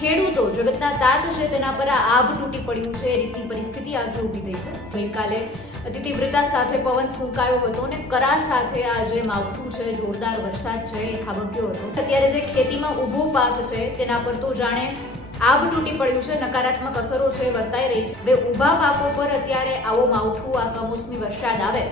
ખેડૂતો જગતના તાત છે તેના પર આ આભ તૂટી પડ્યું છે એ રીતની પરિસ્થિતિ આજે ઊભી થઈ છે। ગઈકાલે અતિ તીવ્રતા સાથે પવન ફૂંકાયો હતો અને કરા સાથે આ જે માવઠું છે, જોરદાર વરસાદ છે એ ખાબક્યો હતો। અત્યારે જે ખેતીમાં ઊભો પાક છે તેના પર તો જાણે આભ તૂટી પડ્યું છે, નકારાત્મક અસરો છે વર્તાઈ રહી છે। હવે ઊભા પાકો પર અત્યારે આવો માવઠું, આ કમોસમી વરસાદ આવે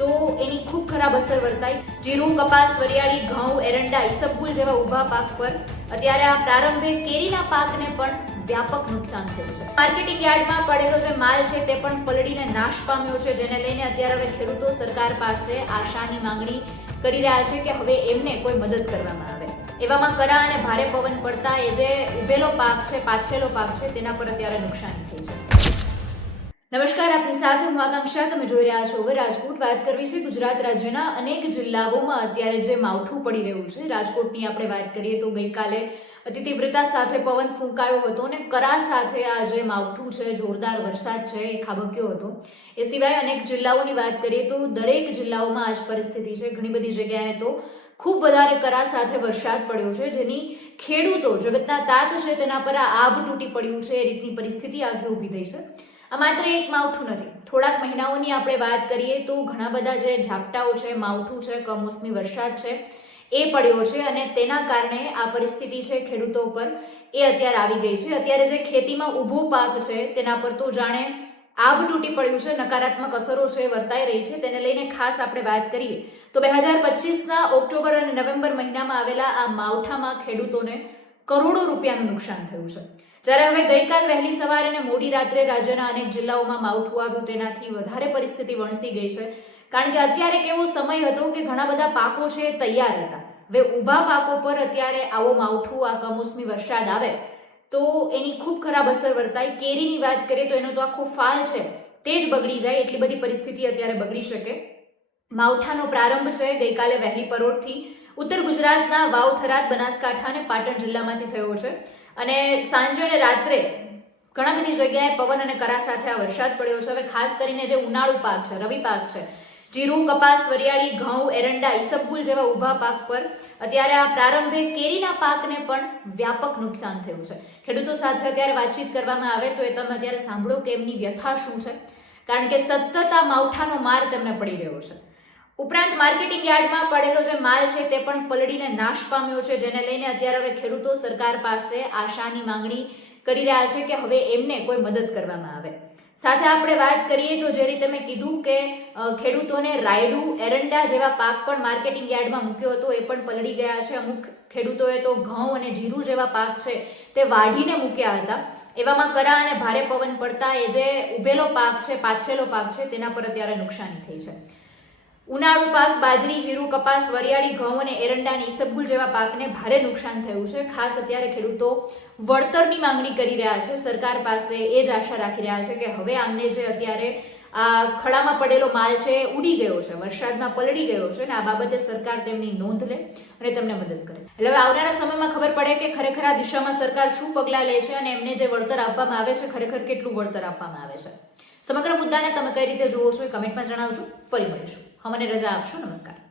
તો એની ખૂબ ખરાબ અસર વર્તાય। જીરું, કપાસ, વરિયાળી, ઘઉં, એરંડા, ઈસબગુલ જેવા ઊભા પાક પર અત્યારે આ પ્રારંભે કેરીના પાકને પણ વ્યાપક નુકસાન થયું છે। માર્કેટિંગ યાર્ડમાં પડેલો જે માલ છે તે પણ પલળીને નાશ પામ્યો છે, જેને લઈને અત્યારે હવે ખેડૂતો સરકાર પાસે આશાની માંગણી કરી રહ્યા છે કે હવે એમને કોઈ મદદ કરવામાં આવે। એવામાં કરા અને ભારે પવન પડતા એ જે ઉભેલો પાક છે, પાથરેલો પાક છે તેના પર અત્યારે નુકસાની થઈ છે। નમસ્કાર, આપની સાથે હું આકાંક્ષા, તમે જોઈ રહ્યા છો હવે રાજકોટ। વાત કરવી છે ગુજરાત રાજ્યના અનેક જિલ્લાઓમાં અત્યારે જે માવઠું પડી રહ્યું છે। રાજકોટની આપણે વાત કરીએ તો ગઈકાલે અતિ તીવ્રતા સાથે પવન ફૂંકાયો હતો અને કરા સાથે આ જે માવઠું છે, જોરદાર વરસાદ છે એ ખાબક્યો હતો। એ સિવાય અનેક જિલ્લાઓની વાત કરીએ તો દરેક જિલ્લાઓમાં આ જ પરિસ્થિતિ છે। ઘણી બધી જગ્યાએ તો ખૂબ વધારે કરા સાથે વરસાદ પડ્યો છે, જેની ખેડૂતો જગતના તાત છે તેના પર આ આભ તૂટી પડ્યું છે એ રીતની પરિસ્થિતિ આજે ઊભી થઈ છે। આ માત્ર એક માવઠું નથી, થોડાક મહિનાઓની આપણે વાત કરીએ તો ઘણા બધા જે ઝાપટાઓ છે, માવઠું છે, કમોસમી વરસાદ છે એ પડ્યો છે અને તેના કારણે આ પરિસ્થિતિ છે ખેડૂતો પર એ અત્યારે આવી ગઈ છે। અત્યારે જે ખેતીમાં ઊભો પાક છે તેના પર તો જાણે આભ તૂટી પડ્યું છે, નકારાત્મક અસરો છે વર્તાઈ રહી છે। તેને લઈને ખાસ આપણે વાત કરીએ તો 2025ના ઓક્ટોબર અને નવેમ્બર મહિનામાં આવેલા આ માવઠામાં ખેડૂતોને કરોડો રૂપિયાનું નુકસાન થયું છે। જ્યારે હવે ગઈકાલ વહેલી સવારે અને મોડી રાત્રે રાજ્યના અનેક જિલ્લાઓમાં માવઠું આવ્યું, તેનાથી વધારે પરિસ્થિતિ વણસી ગઈ છે। કારણ કે અત્યારે કેવો સમય હતો કે ઘણા બધા પાકો છે એ તૈયાર હતા। હવે ઊભા પાકો પર અત્યારે આવો માવઠું, આ કમોસમી વરસાદ આવે તો એની ખૂબ ખરાબ અસર વર્તાય। કેરીની વાત કરીએ તો એનો તો આખો ફાલ છે તે જ બગડી જાય, એટલી બધી પરિસ્થિતિ અત્યારે બગડી શકે। માવઠાનો પ્રારંભ છે ગઈકાલે વહેલી પરોઢથી ઉત્તર ગુજરાતના વાવ, થરાદ, બનાસકાંઠા અને પાટણ જિલ્લામાંથી થયો છે અને સાંજે અને રાત્રે ઘણા બધી જગ્યાએ પવન અને કરા સાથે આ વરસાદ પડ્યો છે। હવે ખાસ કરીને જે ઉનાળુ પાક છે, રવિ પાક છે, જીરું, કપાસ, વરિયાળી, ઘઉં, એરંડા, ઈસબગુલ જેવા ઊભા પાક પર અત્યારે આ પ્રારંભે કેરીના પાકને પણ વ્યાપક નુકસાન થયું છે। ખેડૂતો સાથે અત્યારે વાતચીત કરવામાં આવે તો એ તમે અત્યારે સાંભળો કે એમની વ્યથા શું છે, કારણ કે સતત આ માવઠાનો માર તેમને પડી રહ્યો છે। ઉપરાંત માર્કેટિંગ યાર્ડમાં પડેલો જે માલ છે તે પણ પલળીને નાશ પામ્યો છે, જેને લઈને અત્યારે હવે ખેડૂતો સરકાર પાસે આશાની માંગણી કરી રહ્યા છે કે હવે એમને કોઈ મદદ કરવામાં આવે। સાથે આપણે વાત કરીએ તો જે રીતે મેં કીધું કે ખેડૂતોને રાયડું, એરંડા જેવા પાક પણ માર્કેટિંગ યાર્ડમાં મૂક્યો હતો, એ પણ પલળી ગયા છે। અમુક ખેડૂતોએ તો ઘઉં અને જીરું જેવા પાક છે તે વાઢીને મૂક્યા હતા। એવામાં કરા અને ભારે પવન પડતા એ જે ઉભેલો પાક છે, પાથરેલો પાક છે તેના પર અત્યારે નુકસાની થઈ છે। ઉનાળુ પાક બાજરી, જીરું, કપાસ, વરિયાળી, ઘઉં અને એરંડા અને ઈસબગુલ જેવા પાકને ભારે નુકસાન થયું છે। ખાસ અત્યારે ખેડૂતો વળતરની માંગણી કરી રહ્યા છે, સરકાર પાસે એ જ આશા રાખી રહ્યા છે કે હવે આમને જે અત્યારે આ ખળામાં પડેલો માલ છે ઉડી ગયો છે, વરસાદમાં પલળી ગયો છે ને આ બાબતે સરકાર તેમની નોંધ લે અને તેમને મદદ કરે। એટલે હવે આવનારા સમયમાં ખબર પડે કે ખરેખર આ દિશામાં સરકાર શું પગલાં લે છે અને એમને જે વળતર આપવામાં આવે છે ખરેખર કેટલું વળતર આપવામાં આવે છે। સમગ્ર મુદ્દાને તમે કઈ રીતે જુઓ છો એ કમેન્ટમાં જણાવજો। ફરી મળીશું, મને રજા આપશો। નમસ્કાર।